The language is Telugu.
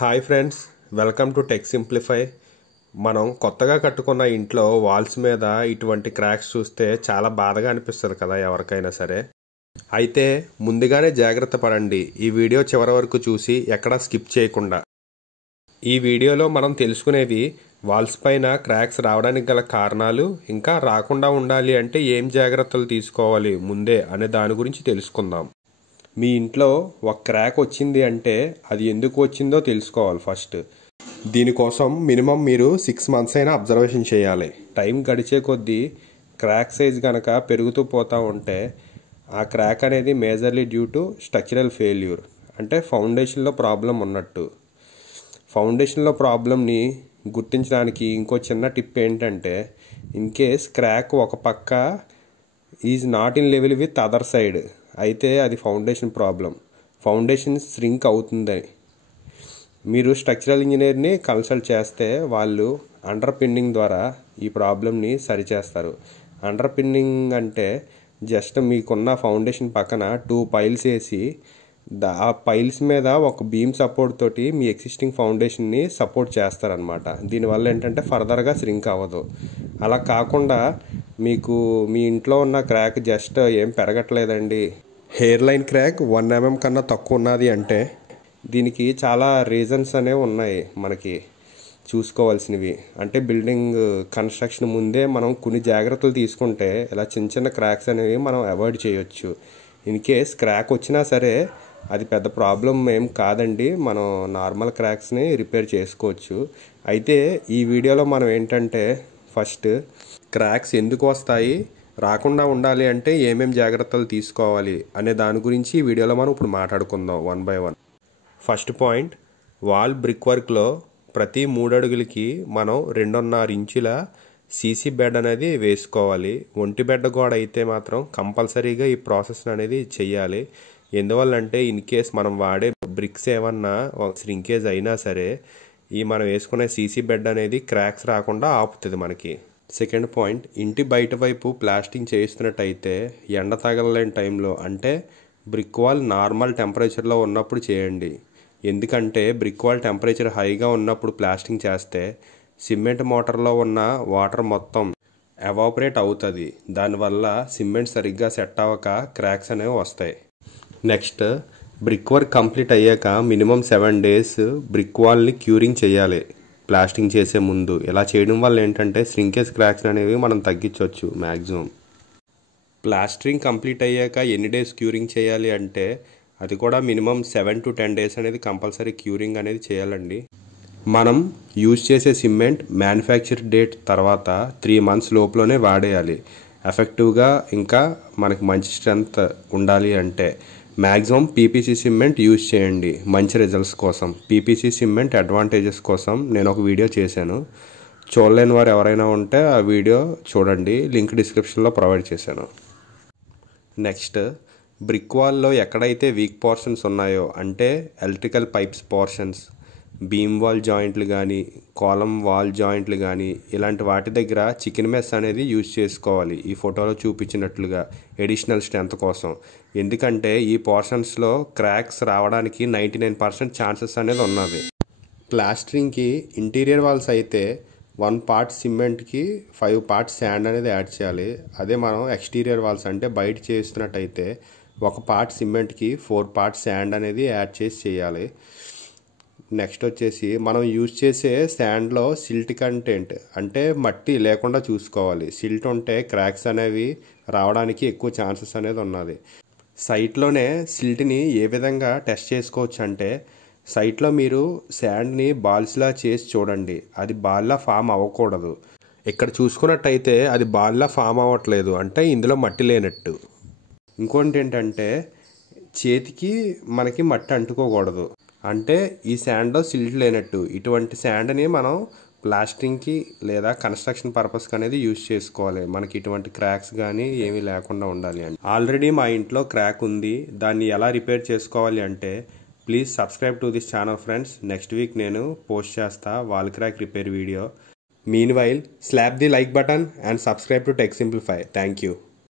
Hi friends, welcome to Tech simplify. మనం కొత్తగా కట్టుకున్న ఇంట్లో వాల్స్ మీద ఇటువంటి క్రాక్స్ చూస్తే చాలా బాధగా అనిపిస్తుంది కదా ఎవరికైనా సరే. అయితే ముందుగానే జాగ్రత్త పడండి. ఈ వీడియో చివరి వరకు చూసి ఎక్కడా స్కిప్ చేయకుండా. ఈ వీడియోలో మనం తెలుసుకునేది వాల్స్ పైన క్రాక్స్ రావడానికి గల కారణాలు, ఇంకా రాకుండా ఉండాలి అంటే ఏం జాగ్రత్తలు తీసుకోవాలి ముందే అనే దాని గురించి తెలుసుకుందాం. మీ ఇంట్లో ఒక క్రాక్ వచ్చింది అంటే అది ఎందుకు వచ్చిందో తెలుసుకోవాలి ఫస్ట్. దీనికోసం మినిమం మీరు 6 months అయినా అబ్జర్వేషన్ చేయాలి. టైం గడిచే కొద్దీ క్రాక్ సైజ్ కనుక పెరుగుతూ పోతూ ఉంటే ఆ క్రాక్ అనేది majorly due to structural failure, అంటే ఫౌండేషన్లో ప్రాబ్లం ఉన్నట్టు. ఫౌండేషన్లో ప్రాబ్లంని గుర్తించడానికి ఇంకో చిన్న టిప్ ఏంటంటే, ఇన్ కేస్ క్రాక్ ఒక పక్క is not in level with other side అయితే అది ఫౌండేషన్ ప్రాబ్లం. ఫౌండేషన్ శ్రింక్ అవుతుంది. మీరు స్ట్రక్చరల్ ఇంజనీర్ని కన్సల్ట్ చేస్తే వాళ్ళు అండర్ పిన్నింగ్ ద్వారా ఈ ప్రాబ్లమ్ని సరిచేస్తారు. అండర్ పిన్నింగ్ అంటే జస్ట్ మీకున్న ఫౌండేషన్ పక్కన 2 piles వేసి ఆ పైల్స్ మీద ఒక బీమ్ సపోర్ట్ తోటి మీ ఎగ్జిస్టింగ్ ఫౌండేషన్ని సపోర్ట్ చేస్తారనమాట. దీనివల్ల ఏంటంటే ఫర్దర్గా శ్రింక్ అవ్వదు. అలా కాకుండా మీకు మీ ఇంట్లో ఉన్న క్రాక్ జస్ట్ ఏం పెరగట్లేదండి, హెయిర్ లైన్ క్రాక్ 1 mm కన్నా తక్కువ ఉన్నది అంటే దీనికి చాలా రీజన్స్ అనేవి ఉన్నాయి మనకి చూసుకోవాల్సినవి. అంటే బిల్డింగ్ కన్స్ట్రక్షన్ ముందే మనం కొన్ని జాగ్రత్తలు తీసుకుంటే ఇలా చిన్న చిన్న క్రాక్స్ అనేవి మనం అవాయిడ్ చేయొచ్చు. ఇన్ కేస్ క్రాక్ వచ్చినా సరే అది పెద్ద ప్రాబ్లం ఏం కాదండి, మనం నార్మల్ క్రాక్స్ని రిపేర్ చేసుకోవచ్చు. అయితే ఈ వీడియోలో మనం ఏంటంటే ఫస్ట్ క్రాక్స్ ఎందుకు వస్తాయి, రాకుండా ఉండాలి అంటే ఏమేం జాగ్రత్తలు తీసుకోవాలి అనే దాని గురించి ఈ వీడియోలో మనం ఇప్పుడు మాట్లాడుకుందాం 1 by 1. First point, wall brick వర్క్లో ప్రతి 3 అడుగులకి మనం 2.5 ఇంచుల సీసీ బెడ్ అనేది వేసుకోవాలి. ఒంటి బెడ్ గోడ అయితే మాత్రం కంపల్సరీగా ఈ ప్రాసెస్ అనేది చెయ్యాలి. ఎందువల్లంటే ఇన్ కేస్ మనం వాడే బ్రిక్స్ ఏమన్నా శ్రింకేజ్ అయినా సరే ఈ మనం వేసుకునే సీసీ బెడ్ అనేది క్రాక్స్ రాకుండా ఆపుతుంది మనకి. సెకండ్ పాయింట్, ఇంటి బయట వైపు ప్లాస్టింగ్ చేయిస్తున్నట్టయితే ఎండ తగలలేని టైంలో, అంటే బ్రిక్ వాల్ నార్మల్ టెంపరేచర్లో ఉన్నప్పుడు చేయండి. ఎందుకంటే బ్రిక్ వాల్ టెంపరేచర్ హైగా ఉన్నప్పుడు ప్లాస్టింగ్ చేస్తే సిమెంట్ మోటార్లో ఉన్న వాటర్ మొత్తం ఎవాపరేట్ అవుతుంది. దానివల్ల సిమెంట్ సరిగ్గా సెట్ అవ్వక క్రాక్స్ అనేవి వస్తాయి. నెక్స్ట్, బ్రిక్ వర్క్ కంప్లీట్ అయ్యాక మినిమం 7 days బ్రిక్ వాల్ని క్యూరింగ్ చేయాలి ప్లాస్టింగ్ చేసే ముందు. ఇలా చేయడం వల్ల ఏంటంటే శ్రింకేజ్ క్రాక్స్ అనేవి మనం తగ్గించవచ్చు మ్యాక్సిమం. ప్లాస్టరింగ్ కంప్లీట్ అయ్యాక ఎన్ని డేస్ క్యూరింగ్ చేయాలి అంటే అది కూడా మినిమం 7 to 10 days అనేది కంపల్సరీ క్యూరింగ్ అనేది చేయాలండి. మనం యూజ్ చేసే సిమెంట్ మ్యానుఫ్యాక్చర్ డేట్ తర్వాత 3 months లోపలనే వాడేయాలి ఎఫెక్టివ్గా. ఇంకా మనకి మంచి స్ట్రెంత్ ఉండాలి అంటే మ్యాక్సిమం పీపీసీ సిమెంట్ యూజ్ చేయండి మంచి రిజల్ట్స్ కోసం. పీపీసీ సిమెంట్ అడ్వాంటేజెస్ కోసం నేను ఒక వీడియో చేశాను, చూడలేని వారు ఎవరైనా ఉంటే ఆ వీడియో చూడండి, లింక్ డిస్క్రిప్షన్లో ప్రొవైడ్ చేశాను. నెక్స్ట్, బ్రిక్ వాల్లో ఎక్కడైతే వీక్ పోర్షన్స్ ఉన్నాయో, అంటే electrical pipes portions, beam wall జాయింట్లు కానీ కాలమ్ వాల్ జాయింట్లు కానీ ఇలాంటి వాటి దగ్గర చికెన్ మెస్ అనేది యూజ్ చేసుకోవాలి ఈ ఫోటోలో చూపించినట్లుగా ఎడిషనల్ స్ట్రెంత్ కోసం. ఎందుకంటే ఈ పోర్షన్స్లో క్రాక్స్ రావడానికి 99% ఛాన్సెస్ అనేది ఉన్నది. ప్లాస్టరింగ్కి ఇంటీరియర్ వాల్స్ అయితే 1 part సిమెంట్కి 5 parts శాండ్ అనేది యాడ్ చేయాలి. అదే మనం ఎక్స్టీరియర్ వాల్స్ అంటే బయట చేస్తున్నట్టయితే 1 part సిమెంట్కి 4 parts శాండ్ అనేది యాడ్ చేసి చేయాలి. నెక్స్ట్ వచ్చేసి మనం యూజ్ చేసే శాండ్లో సిల్ట్ కంటెంట్, అంటే మట్టి లేకుండా చూసుకోవాలి. సిల్ట్ ఉంటే క్రాక్స్ అనేవి రావడానికి ఎక్కువ ఛాన్సెస్ అనేది ఉన్నది. సైట్లోనే సిల్ట్ని ఏ విధంగా టెస్ట్ చేసుకోవచ్చు అంటే, సైట్లో మీరు శాండ్ని బాల్స్లా చేసి చూడండి, అది బాల్లా ఫామ్ అవ్వకూడదు. ఇక్కడ చూసుకున్నట్టయితే అది బాల్లా ఫామ్ అవ్వట్లేదు, అంటే ఇందులో మట్టి లేనట్టు. ఇంకోటి ఏంటంటే చేతికి మనకి మట్టి అంటుకోకూడదు, అంటే ఈ శాండ్లో సిల్ట్ లేనట్టు. ఇటువంటి శాండ్ని మనం ప్లాస్టింగ్కి లేదా కన్స్ట్రక్షన్ పర్పస్కి అనేది యూజ్ చేసుకోవాలి, మనకి ఇటువంటి క్రాక్స్ కానీ ఏమీ లేకుండా ఉండాలి. అంటే ఆల్రెడీ మా ఇంట్లో క్రాక్ ఉంది, దాన్ని ఎలా రిపేర్ చేసుకోవాలి అంటే please subscribe to this channel friends. Next week నేను పోస్ట్ చేస్తా wall crack repair video. Meanwhile, slap the like button and subscribe to Tech Simplify. Thank you.